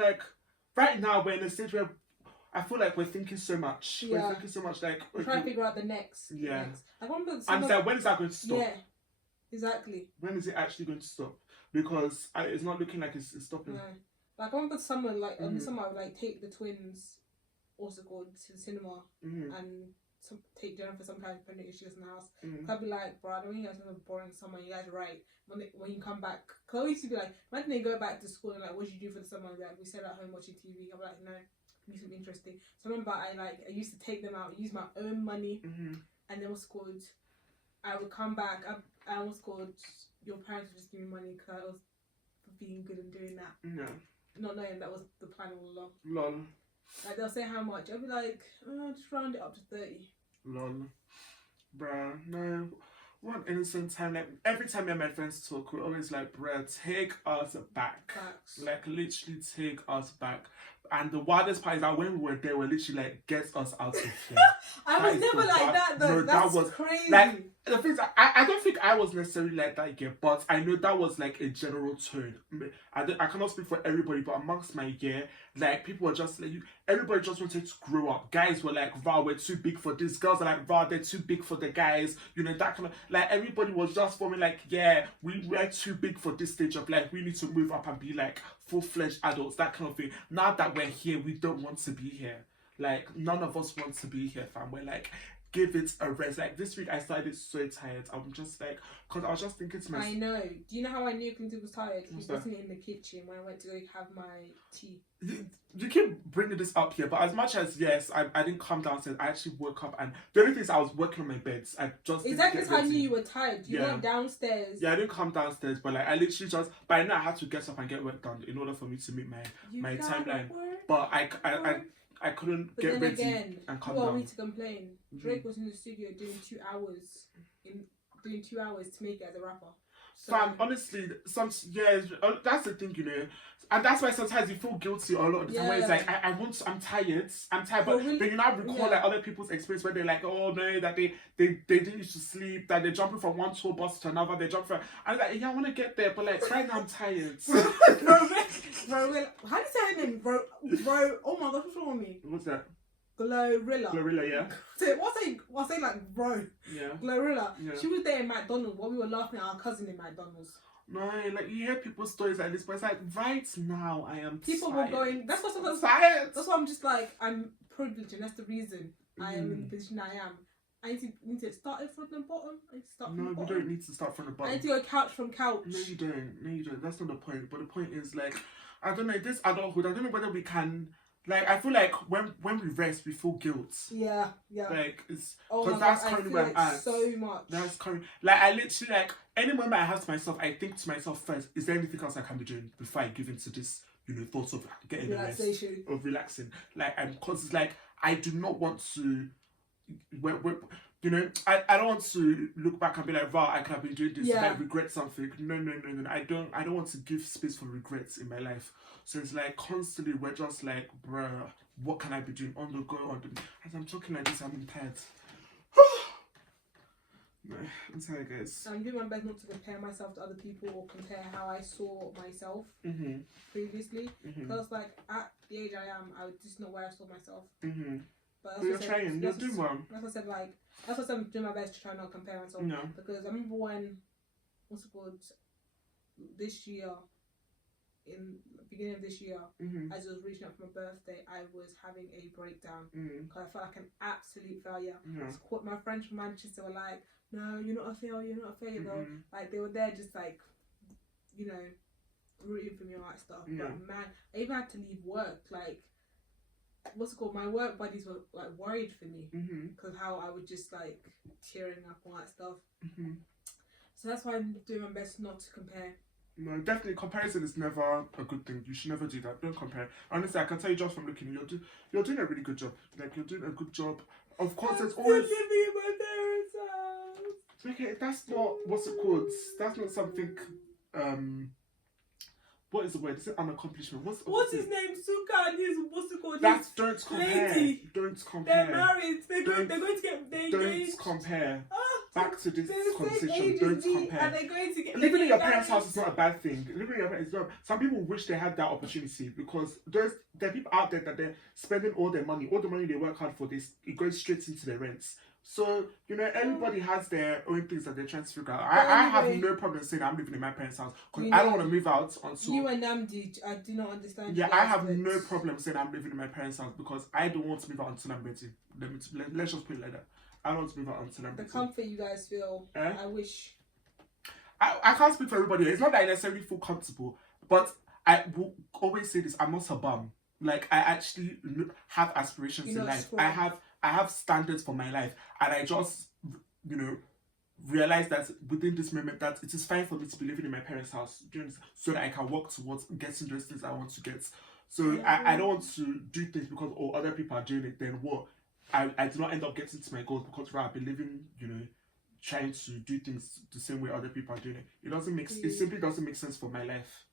like right now we're in a stage where I feel like we're thinking so much. Yeah. We're thinking so much, like we're trying to figure out the next. Yeah. I remember and it's like, when is that going to stop? Yeah. Exactly. When is it actually going to stop? Because it's not looking like it's stopping. No. Like I remember summer, like in summer I would like take the twins, also called, to the cinema and take Jennifer sometimes when she was in the house. I'd be like, bro, I don't think you guys have a boring summer. You guys are right. When you come back, because I used to be like, imagine they go back to school and like, what did you do for the summer? Like, we sat at home watching TV. I'm like, no, do something interesting. So I remember I used to take them out, use my own money, and then what's called, I would come back. I was called, your parents would just give me money because I was being good and doing that. No. Not knowing that was the plan all along. Lol. Like they'll say how much. I'll be like, just round it up to 30. Lol. Bruh, no. What innocent time. Like every time me and my friends talk, we're always like, bruh, take us back. Facts. Like literally take us back. And the wildest part is that when we were there, we're literally like, get us out of here. I was never like that though. No, that's that was crazy. Like the thing is, I don't think I was necessarily like that year, but I know that was like a general tone. I cannot speak for everybody, but amongst my year, like people were just like, everybody just wanted to grow up. Guys were like, wow, we're too big for this. Girls are like, wow, they're too big for the guys. You know, that kind of, like everybody was just forming like, yeah, we're too big for this stage of life. We need to move up and be like full-fledged adults, that kind of thing. Now that we're here, we don't want to be here. Like, none of us want to be here, fam. We're like, give it a rest. Like, this week I started so tired. I'm just like, because I was just thinking to myself. I know. Do you know how I knew Clinton was tired? He What's was that? in the kitchen when I went to go have my tea. You keep bringing this up here, but as much as, yes, I didn't come downstairs, I actually woke up, and the only thing is I was working on my bed. I just Exactly how I knew you were tired. You went downstairs. Yeah, I didn't come downstairs, but like I literally just, but I know I had to get up and get work done in order for me to meet my timeline. But I couldn't but get then ready again, and come who are down. we to complain? Drake was in the studio doing 2 hours to make it as a rapper. So, Fam, honestly, that's the thing, you know, and that's why sometimes you feel guilty a lot of the time. Where it's like, I'm tired, but then you now recall like other people's experience where they're like, oh no, that they didn't used to sleep, that they're jumping from one tour bus to another, they're jumping from, and I'm like, yeah, I want to get there, but like right now I'm tired. bro, how do you say her name, bro? Oh my gosh, what's wrong with me? What's that? Glorilla, yeah. What's say like bro? Yeah. Glorilla. Yeah. She was there in McDonald's while we were laughing at our cousin in McDonald's. No, like you hear people's stories like this, but it's like right now I am People tired. were going. That's what sometimes. Tired. That's why I'm just like, I'm privileged, and that's the reason I am in the position I am. I need to start it from the bottom. I need to start from the bottom. No, we don't need to start from the bottom. I need to go couch from couch. No, you don't. That's not the point. But the point is, like, I don't know, this adulthood, I don't know whether we can, like, I feel like when we rest, we feel guilt. Yeah. Like, it's, Oh because my that's God, currently I where feel I'm like at. so much. That's currently, like, I literally, like, any moment I have to myself, I think to myself first, is there anything else I can be doing before I give into this, you know, thoughts of getting a rest, of relaxing. Like, because it's like, I do not want to, you know, I don't want to look back and be like, wow, I could have been doing this, and I regret something. No. I don't want to give space for regrets in my life. So it's like constantly we're just like, bruh, what can I be doing on the go? As I'm talking like this, I'm tired. No, I'm tired, guys. I'm doing my best not to compare myself to other people or compare how I saw myself previously. Because like at the age I am, I would just know where I saw myself. But you're trying, you're doing well. That's what I said, like, that's what I'm doing my best to try not compare myself. No. Because I remember when, this year, in the beginning of this year, as I was reaching out for my birthday, I was having a breakdown. Because I felt like an absolute failure. My friends from Manchester were like, no, you're not a failure, though. Like, they were there just like, you know, rooting for me and all that stuff. But man, I even had to leave work, like, my work buddies were like worried for me because how I would just like tearing up all that stuff. So that's why I'm doing my best not to compare. No, definitely comparison is never a good thing. You should never do that. Don't compare. Honestly, I can tell you just from looking, you're doing a really good job. Like, you're doing a good job. Of course, there's always living in my parents' house. Okay, that's not that's not something what is the word? Is it an accomplishment? What's his name? Suka and his That's don't compare. lady. Don't compare. They're married. They're going to get engaged. Don't compare. back to this They're the same conversation. age Don't as me, compare. and they're going to get Living in your parents' married. house is not a bad thing. Living in your parents' house, some people wish they had that opportunity because there are people out there that they're spending all their money they work hard for. This it goes straight into their rents. So everybody has their own things that they're trying to figure out. I have no problem saying I'm living in my parents' house because I don't want to move out until you and Namdi. I do not understand. Yeah, I have no problem saying I'm living in my parents' house because I don't want to move out until I'm ready. Let's just put it like that. I don't want to move out until I'm ready. The comfort you guys feel, I wish. I can't speak for everybody. It's not that I necessarily feel comfortable, but I will always say this: I'm not a bum. Like I actually have aspirations in life. I have standards for my life, and I just realize that within this moment that it is fine for me to be living in my parents' house, so that I can work towards getting those things I want to get. So I don't want to do things because other people are doing it. Then what? I do not end up getting to my goals because I've been living, trying to do things the same way other people are doing it. It simply doesn't make sense for my life.